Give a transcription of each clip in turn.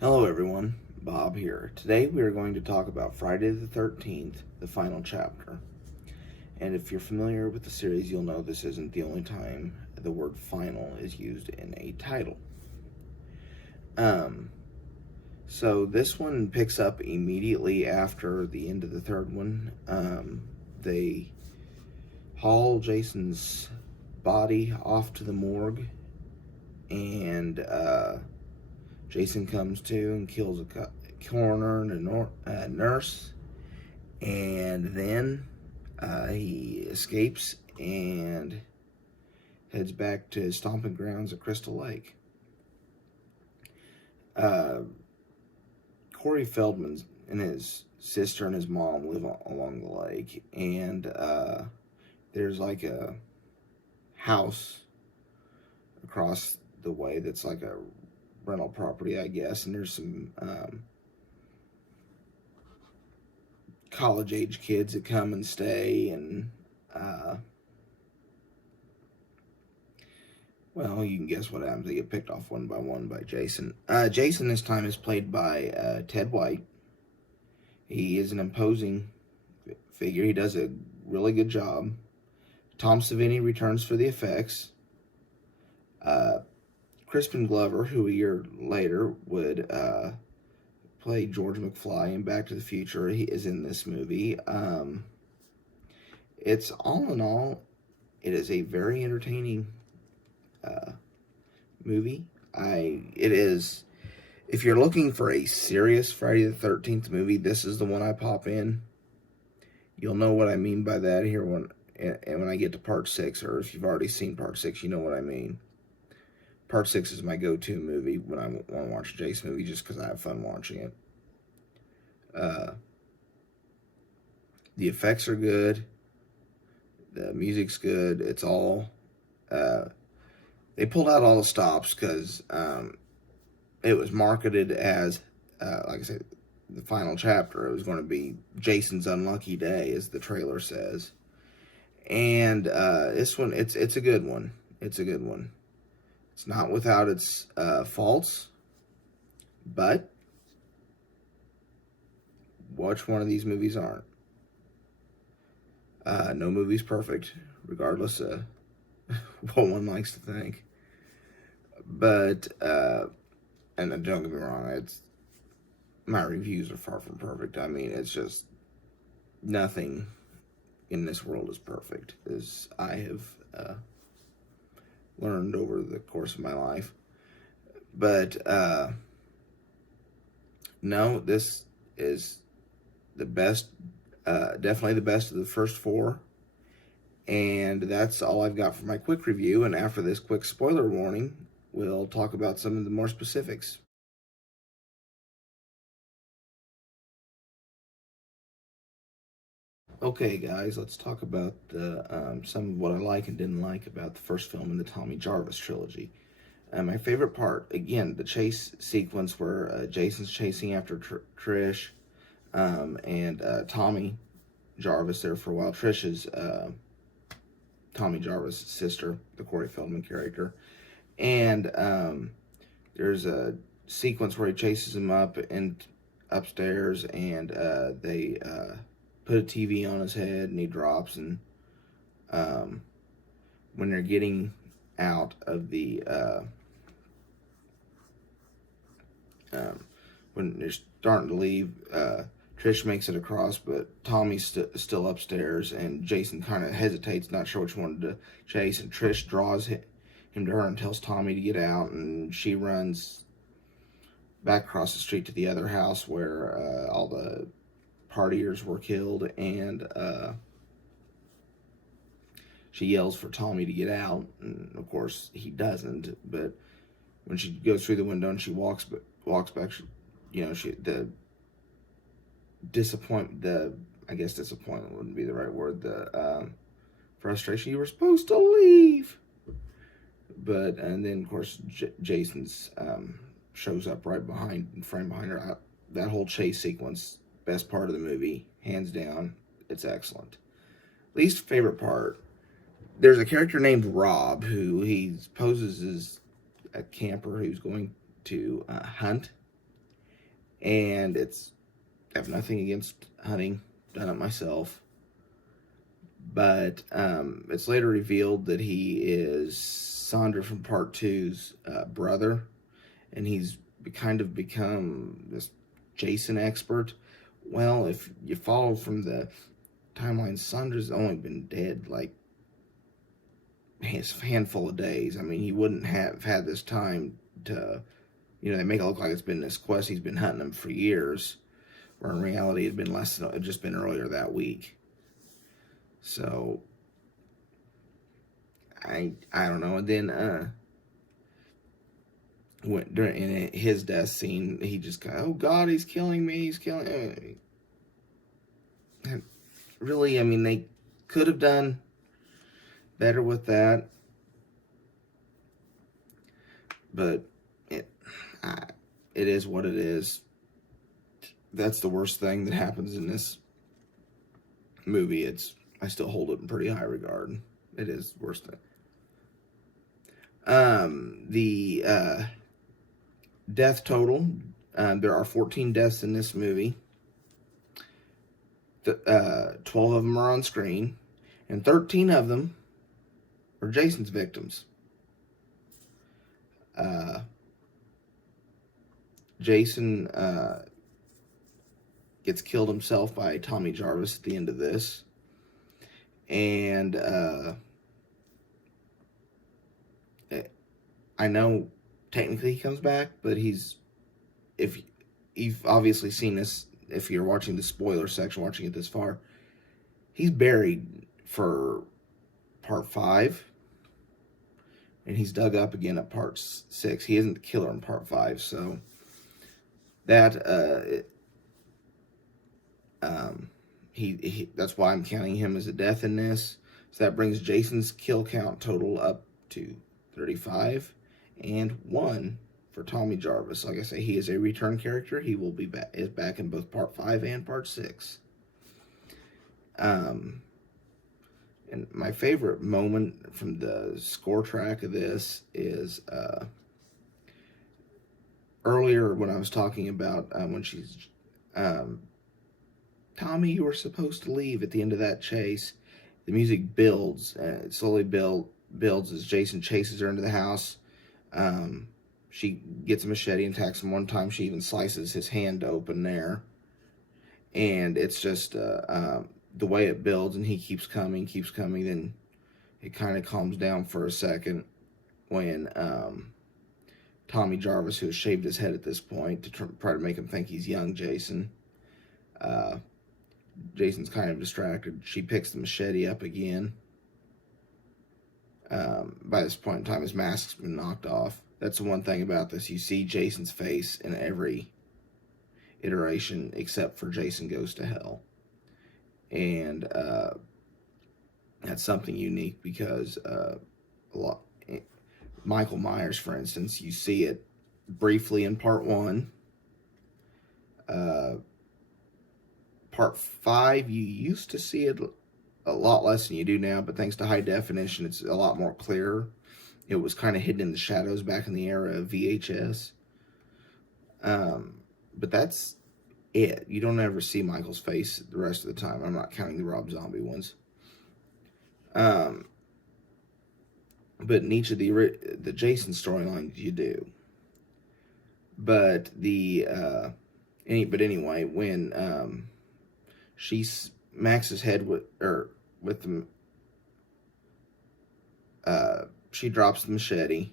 Hello everyone, Bob here. Today we are going to talk about Friday the 13th, the final chapter. And if you're familiar with the series, you'll know this isn't the only time the word final is used in a title. Um, so this one picks up immediately after the end of the third one. They haul Jason's body off to the morgue, and Jason comes to and kills a coroner and a nurse, and then he escapes and heads back to his stomping grounds at Crystal Lake. Corey Feldman and his sister and his mom live along the lake, and there's like a house across the way that's like a rental property, I guess, and there's some college age kids that come and stay, and well, you can guess what happens. They get picked off one by Jason. Jason this time is played by Ted White. He is an imposing figure. He does a really good job. Tom Savini returns for the effects. Crispin Glover, who a year later would play George McFly in Back to the Future, he is in this movie. It's all in all, it is a very entertaining movie. It is, if you're looking for a serious Friday the 13th movie, this is the one I pop in. You'll know what I mean by that here when I get to part 6, or if you've already seen part 6, you know what I mean. Part 6 is my go-to movie when I want to watch a Jason movie, just because I have fun watching it. The effects are good. The music's good. It's all... they pulled out all the stops because it was marketed as, like I said, the final chapter. It was going to be Jason's Unlucky Day, as the trailer says. And this one, it's a good one. It's a good one. It's not without its faults, but which one of these movies aren't? No movie's perfect, regardless of what one likes to think. But, and don't get me wrong, my reviews are far from perfect. I mean, it's just nothing in this world is perfect, as I have learned over the course of my life. But no, this is the best, definitely the best of the first 4. And that's all I've got for my quick review. And after this quick spoiler warning, we'll talk about some of the more specifics. Okay, guys, let's talk about some of what I like and didn't like about the first film in the Tommy Jarvis trilogy. My favorite part, again, the chase sequence where Jason's chasing after Trish and Tommy Jarvis there for a while. Trish is Tommy Jarvis' sister, the Corey Feldman character. And there's a sequence where he chases him up and upstairs, and they put a TV on his head, and he drops. And when they're getting out of the when they're starting to leave, Trish makes it across, but Tommy's still upstairs, and Jason kind of hesitates, not sure which one to chase, and Trish draws him to her and tells Tommy to get out, and she runs back across the street to the other house where all the partiers were killed, and she yells for Tommy to get out, and of course he doesn't. But when she goes through the window and she walks back, the disappointment, I guess disappointment wouldn't be the right word, the frustration, you were supposed to leave. But, and then of course Jason's shows up right behind, frame behind her. That whole chase sequence, best part of the movie, hands down. It's excellent. Least favorite part, there's a character named Rob who poses as a camper who's going to hunt And I have nothing against hunting, done it myself. But it's later revealed that he is Sandra from Part Two's brother, and he's kind of become this Jason expert. Well, if you follow from the timeline, Sandra's only been dead like a handful of days. I mean, he wouldn't have had this time to, they make it look like it's been this quest. He's been hunting them for years, where in reality it had just been earlier that week. So, I don't know. And then, in his death scene, he just goes, "Oh God, he's killing me! He's killing me!" And really, I mean, they could have done better with that, but it is what it is. That's the worst thing that happens in this movie. I still hold it in pretty high regard. It is the worst thing. The death total, there are 14 deaths in this movie. 12 of them are on screen, and 13 of them are Jason's victims. Jason gets killed himself by Tommy Jarvis at the end of this. And I know technically he comes back, but if you've obviously seen this, if you're watching the spoiler section, watching it this far, he's buried for part 5, and he's dug up again at part 6. He isn't the killer in part 5, so that that's why I'm counting him as a death in this. So that brings Jason's kill count total up to 35, and 1 for Tommy Jarvis. Like I say, he is a return character. He will be back in both part 5 and part 6. And my favorite moment from the score track of this is earlier when I was talking about when she's Tommy, you were supposed to leave at the end of that chase. The music builds, and it slowly builds as Jason chases her into the house. She gets a machete and attacks him one time. She even slices his hand open there. And it's just the way it builds, and he keeps coming. Then it kind of calms down for a second when Tommy Jarvis, who has shaved his head at this point to try to make him think he's young Jason, Jason's kind of distracted. She picks the machete up again. By this point in time, his mask's been knocked off. That's the one thing about this. You see Jason's face in every iteration except for Jason Goes to Hell. And that's something unique because Michael Myers, for instance, you see it briefly in part 1. Part 5, you used to see it a lot less than you do now, but thanks to high definition, it's a lot more clear. It was kind of hidden in the shadows back in the era of VHS. But that's it. You don't ever see Michael's face the rest of the time. I'm not counting the Rob Zombie ones. But in each of the Jason storylines, you do. But anyway, when she smacks his head with the she drops the machete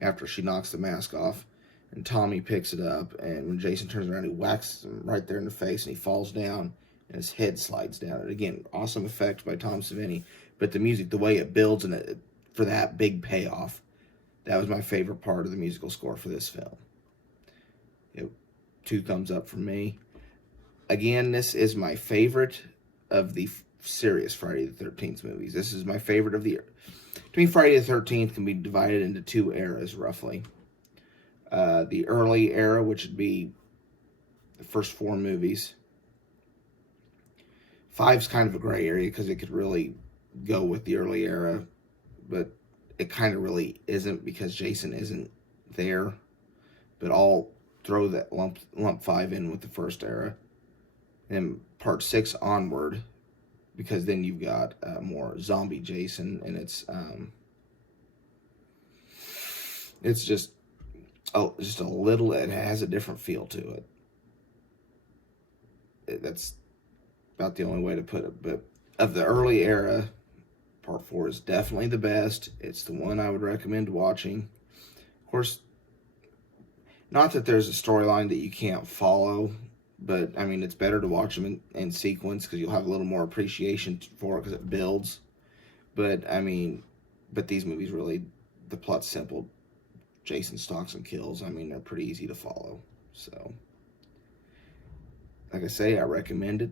after she knocks the mask off, and Tommy picks it up, and when Jason turns around, he whacks him right there in the face, and he falls down, and his head slides down. And again, awesome effect by Tom Savini, but the music, the way it builds, and for that big payoff, that was my favorite part of the musical score for this film. 2 thumbs up from me. Again, this is my favorite of the serious Friday the 13th movies. This is my favorite of the... To me, Friday the 13th can be divided into 2 eras, roughly. The early era, which would be the first 4 movies. 5's kind of a gray area because it could really go with the early era, but it kind of really isn't because Jason isn't there. But all throw that lump 5 in with the first era, and part 6 onward, because then you've got more zombie Jason, and it's just a little, it has a different feel to it. That's about the only way to put it. But of the early era, part 4 is definitely the best. It's the one I would recommend watching. Of course, not that there's a storyline that you can't follow, but I mean, it's better to watch them in sequence, because you'll have a little more appreciation for it, because it builds. But I mean, but these movies really, the plot's simple. Jason stalks and kills. I mean, they're pretty easy to follow. So, like I say, I recommend it.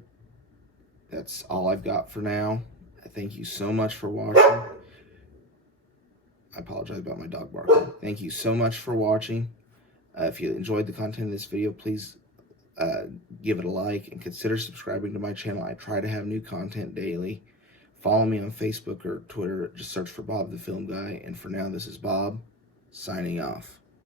That's all I've got for now. Thank you so much for watching. I apologize about my dog barking. Thank you so much for watching. If you enjoyed the content of this video, please give it a like and consider subscribing to my channel. I try to have new content daily. Follow me on Facebook or Twitter. Just search for Bob the Film Guy. And for now, this is Bob, signing off.